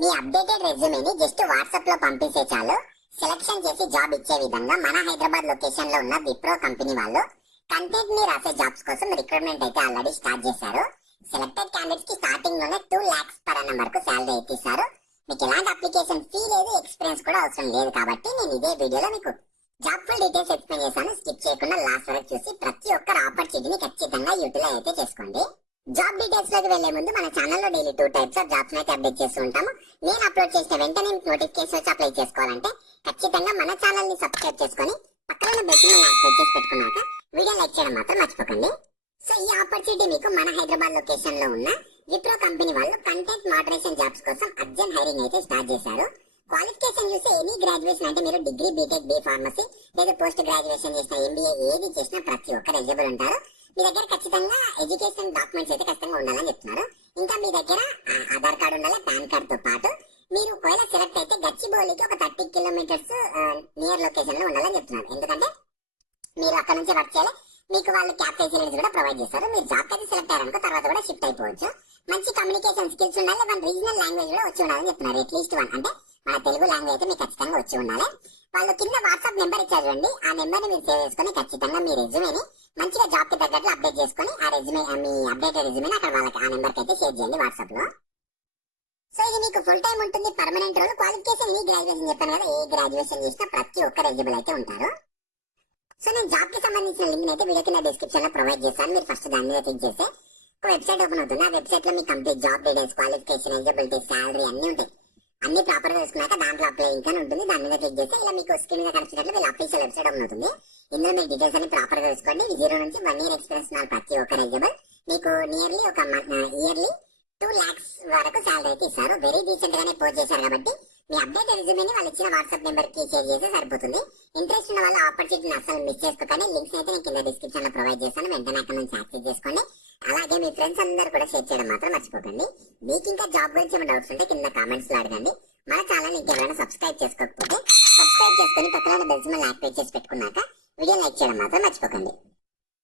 మీ updated రెజ్యూమేని just WhatsApp లో పంపిస్తే చాలు సెలక్షన్ చేసి జాబ్ ఇచ్చే విధంగా మన హైదరాబాద్ లొకేషన్ లో ఉన్న విప్రో కంపెనీ వాళ్ళు కంటెంట్ ని రాసే జాబ్స్ కోసం రిక్రూట్మెంట్ అయితే ఆల్రెడీ స్టార్ట్ చేశారు. సెలెక్టెడ్ క్యాండిడేట్స్ కి స్టార్టింగ్ లోనే 2 lakhs per annum వరకు శాలరీ అయితే ఇస్తారు. మీకు ఎలాంటి అప్లికేషన్ ఫీ లేదు, ఎక్స్పీరియన్స్ కూడా అవసరం లేదు. కాబట్టి నేను ఇదే వీడియోలో మీకు జాబ్ ఫుల్ డీటెయిల్స్ ఎక్స్ప్లెయిన్ చేశాను. స్కిప్ చేయకుండా లాస్ట్ వరకు చూసి ప్రతి ఒక్కరు ఆపర్చునిటీని ఖచ్చితంగా యూటిలైజ్ అయితే చేసుకోండి. జాబ్ డీటెయిల్స్ లోకి వెళ్లే ముందు మన ఛానల్లో డైలీ 2 types ఆఫ్ జాబ్స్ అయితే అప్డేట్ చేస్తూ ఉంటాము. నేను అప్లోడ్ చేసిన వెంటనే నోటిఫికేషన్ వచ్చి అప్లై చేసుకోవాలంటే ఖచ్చితంగా మన ఛానల్ ని సబ్స్క్రైబ్ చేసుకొని పక్కన బెల్ సింబల్ యాక్టివేట్ చేసి పెట్టుకున్నాక వీడియో లైక్ చేయడం మాత్రం మర్చిపోకండి. సో ఈ ఆపర్చునిటీ మీకు మన హైదరాబాద్ లొకేషన్ లో ఉన్న విప్రో కంపెనీ వాళ్ళు కంటెంట్ మోడరేషన్ జాబ్స్ కోసం అర్జెంట్ హైరింగ్ అయితే స్టార్ట్ చేశారు. క్వాలిఫికేషన్ చూస్తే ఎనీ గ్రాడ్యుయేషన్ అంటే మీరు డిగ్రీ, బీటెక్, బీ ఫార్మసీ లేదా పోస్ట్ గ్రాడ్యుయేషన్ చేసిన ఎంబీఏ ఏది చేసినా ప్రతి ఒక్కరు ఎలిజిబుల్ ఉంటారు. మీ దగ్గర ఖచ్చితంగా ఎడ్యుకేషన్ డాక్యుమెంట్స్ అయితే ఖచ్చితంగా ఉండాలని చెప్తున్నారు. ఇంకా మీ దగ్గర ఆధార్ కార్డు ఉండాలి, పాన్ కార్డ్ తో పాటు మీరు ఒకవేళ సెలెక్ట్ అయితే గచ్చిబౌలికి ఒక 30 kilometers నియర్ లొకేషన్ లో ఉండాలని చెప్తున్నారు. ఎందుకంటే మీరు అక్కడ నుంచి వర్క్ చేయాలి. మీకు వాళ్ళు క్యాబ్ ఫెసిలిటీస్ కూడా ప్రొవైడ్ చేస్తారు. మీరు జాబ్ అయితే సెలెక్ట్ అయ్యారనుకో తర్వాత కూడా షిఫ్ట్ అయిపోవచ్చు. మంచి కమ్యూనికేషన్ స్కిల్స్ ఉండాలి, మన రీజనల్ లాంగ్వేజ్ కూడా వచ్చి ఉండాలని చెప్తున్నారు. అట్లీస్ట్ 1 అంటే మన తెలుగు లాంగ్వేజ్ అయితే మీకు ఖచ్చితంగా వచ్చి ఉండాలి. వాళ్ళు కింద వాట్సాప్ నెంబర్ ఇచ్చారు చూడండి, ఆ నెంబర్ ని మీరు సేవ్ చేసుకొని ఖచ్చితంగా మీ రెజ్యూమేని మంచిగా జాబ్ కి తగ్గట్లు అప్డేట్ చేసుకొని ఆ రెజ్యూమే మీ అప్డేటెడ్ రెజ్యూమేని అక్కడ వాళ్ళకి ఆ నెంబర్ కి అయితే షేర్ చేయండి వాట్సాప్ లో. సో ఇది మీకు ఫుల్ టైం ఉంటుంది, పర్మనెంట్ రోల్. క్వాలిఫికేషన్ ఈ గ్రాడ్యుయేషన్ చెప్పాను కదా, ఏ గ్రాడ్యుయేషన్ చేసినా ప్రతి ఒక్కరు ఎలిజిబుల్ అయితే ఉంటారు. సో నేను జాబ్ కి సంబంధించిన లింక్ అయితే వీడియో కింద డిస్క్రిప్షన్ లో ప్రొవైడ్ చేస్తాను. మీరు ఫస్ట్ దాని మీద క్లిక్ చేస్తే ఒక వెబ్సైట్ ఓపెన్ అవుతుంది. ఆ వెబ్సైట్ లో మీ complete job details, qualification, eligibility, salary అన్ని ఉంటాయి. అన్ని ప్రాపర్ గా తెలుసుకున్నాక దాంట్లో అప్లై ఇంకా ఉంటుంది. దాని మీద క్లిక్ చేస్తే ఇలా మీకు స్క్రీన్ మీద కనిపించినట్లు వీళ్ళ అఫీషియల్ వెబ్సైట్ ఓపెన్ అవుతుంది. ఇందులో మీ డీటెయిల్స్ అన్ని ప్రాపర్ గా తెలుసుకోండి. 0 నుంచి 1 year ఎక్స్పీరియన్స్ ఉన్న ప్రతి ఒక్కరు ఎలిజిబుల్. మీకు నియర్లీ ఒక ఇయర్లీ 2 lakhs వరకు శాలరీ అయితే ఇస్తారు. వెరీ రీసెంట్ గానే పోస్ట్ చేశారు కాబట్టి మీ అప్డేట్ రెజ్యూమేని వాళ్ళు ఇచ్చిన వాట్సాప్ నెంబర్ కి షేర్ చేస్తే సరిపోతుంది. ఇంట్రెస్ట్ ఉన్న వాళ్ళ ఆపర్చునిటీని అసలు మిస్ చేసుకోకండి. లింక్స్ అయితే నేను కింద డిస్క్రిప్షన్ లో ప్రొవైడ్ చేస్తాను. వెంటనే అక్కడ నుంచి యాక్సెస్ చేసుకోండి. అలాగే మీ ఫ్రెండ్స్ అందరూ కూడా షేర్ చేయడం మాత్రం మర్చిపోకండి. మీకు ఇంకా జాబ్ గురించి ఏమైనా డౌట్స్ ఉంటే కింద కామెంట్స్ లో అడగండి. మన ఛానల్ ఇంకెవరైనా సబ్స్క్రైబ్ చేసుకోకపోతే సబ్స్క్రైబ్ చేసుకొని పక్కన బెల్ సింబల్ యాక్టివేట్ చేసి పెట్టుకున్నాక వీడియో లైక్ చేయడం మాత్రం మర్చిపోకండి.